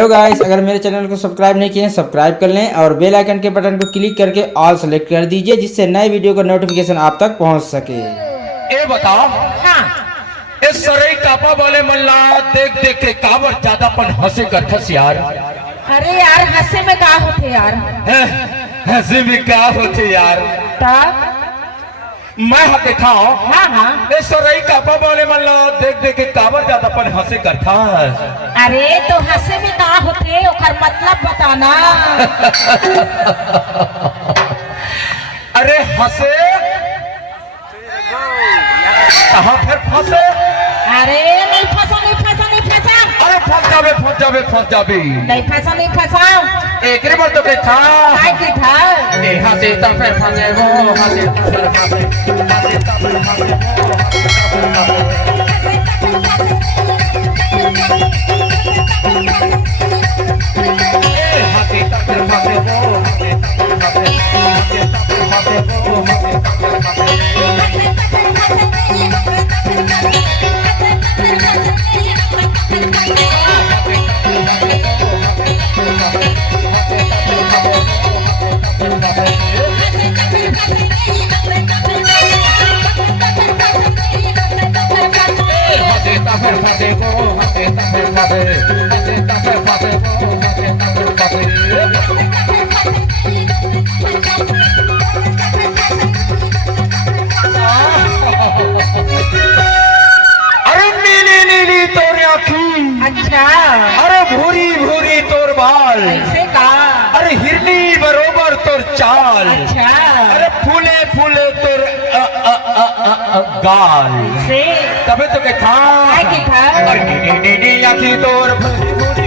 Hello guys, अगर मेरे channel को सब्सक्राइब नहीं किए हैं सब्सक्राइब कर लें और बेल आइकन के बटन को क्लिक करके ऑल सेलेक्ट कर दीजिए, जिससे नए वीडियो का नोटिफिकेशन आप तक पहुंच सके। ए बताओ, हाँ, इस सरई कापा वाले मल्ला देख देख के काबर ज्यादापन हंसे करथस यार। अरे यार, हंसे में का होते यार? हंसे में क्या होते यार? मैं हते खाओ। हाँ हाँ। इस सरई कापा वाले मल्ला देख देख के काबर ज्यादापन हंसे करथस। अरे तो हंसे में का होते, ओकर मतलब बताना। अरे हंसे कहाँ फिर फंसे? अरे नहीं फंसा, नहीं फंसा, नहीं फंसा। अरे फंस जाबे नहीं फंसा, नहीं फंसा। एक बार तो के था काय के था? ए हंसे तब फिर फंसे वो, हंसे तब फिर फंसे, हंसे तब फिर फंसे वो, हंसे तब फिर फंसे वो, हंसे तब फिर फंसे वो, हंसे तब फिर अच्छा, अरे भूरी भूरी तोर बाल, ऐसे का? अरे हिरनी बरोबर तोर चाल, अच्छा, अरे फूले फूले तोर गाल से तबे तो के था काय के था? अरे नी नी नी आखी तोर भूरी भूरी